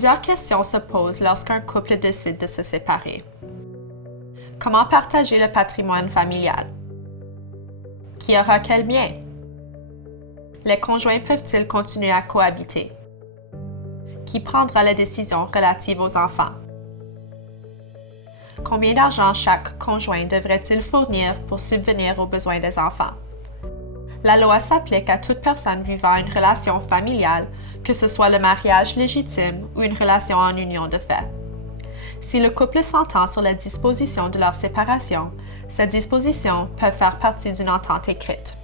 Plusieurs questions se posent lorsqu'un couple décide de se séparer. Comment partager le patrimoine familial? Qui aura quel bien? Les conjoints peuvent-ils continuer à cohabiter? Qui prendra les décisions relatives aux enfants? Combien d'argent chaque conjoint devrait-il fournir pour subvenir aux besoins des enfants? La loi s'applique à toute personne vivant une relation familiale, que ce soit le mariage légitime ou une relation en union de fait. Si le couple s'entend sur la disposition de leur séparation, ces dispositions peuvent faire partie d'une entente écrite.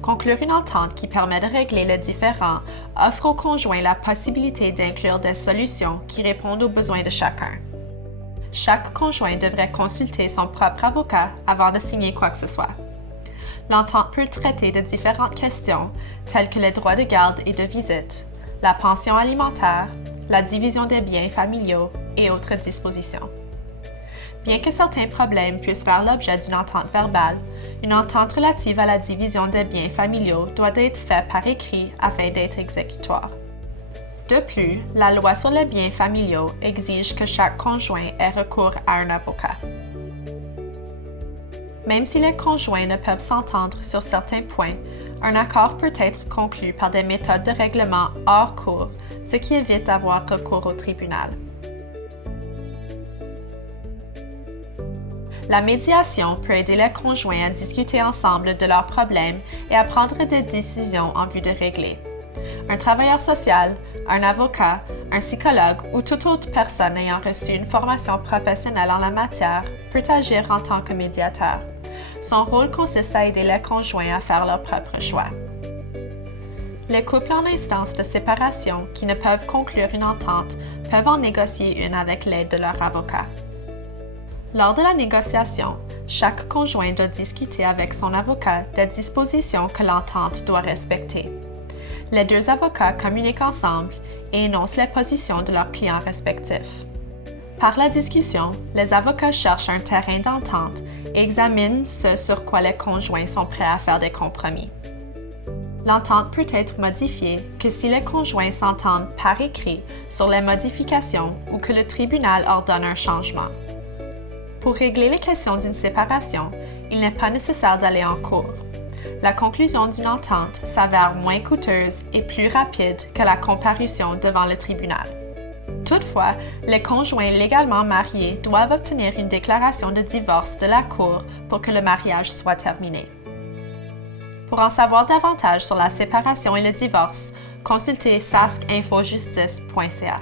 Conclure une entente qui permet de régler les différends offre aux conjoints la possibilité d'inclure des solutions qui répondent aux besoins de chacun. Chaque conjoint devrait consulter son propre avocat avant de signer quoi que ce soit. L'entente peut traiter de différentes questions, telles que les droits de garde et de visite, la pension alimentaire, la division des biens familiaux et autres dispositions. Bien que certains problèmes puissent faire l'objet d'une entente verbale, une entente relative à la division des biens familiaux doit être faite par écrit afin d'être exécutoire. De plus, la loi sur les biens familiaux exige que chaque conjoint ait recours à un avocat. Même si les conjoints ne peuvent s'entendre sur certains points, un accord peut être conclu par des méthodes de règlement hors cour, ce qui évite d'avoir recours au tribunal. La médiation peut aider les conjoints à discuter ensemble de leurs problèmes et à prendre des décisions en vue de régler. Un travailleur social, un avocat, un psychologue ou toute autre personne ayant reçu une formation professionnelle en la matière peut agir en tant que médiateur. Son rôle consiste à aider les conjoints à faire leur propre choix. Les couples en instance de séparation qui ne peuvent conclure une entente peuvent en négocier une avec l'aide de leur avocat. Lors de la négociation, chaque conjoint doit discuter avec son avocat des dispositions que l'entente doit respecter. Les deux avocats communiquent ensemble et énoncent les positions de leurs clients respectifs. Par la discussion, les avocats cherchent un terrain d'entente et examinent ce sur quoi les conjoints sont prêts à faire des compromis. L'entente peut être modifiée que si les conjoints s'entendent par écrit sur les modifications ou que le tribunal ordonne un changement. Pour régler les questions d'une séparation, il n'est pas nécessaire d'aller en cours. La conclusion d'une entente s'avère moins coûteuse et plus rapide que la comparution devant le tribunal. Toutefois, les conjoints légalement mariés doivent obtenir une déclaration de divorce de la Cour pour que le mariage soit terminé. Pour en savoir davantage sur la séparation et le divorce, consultez saskinfojustice.ca.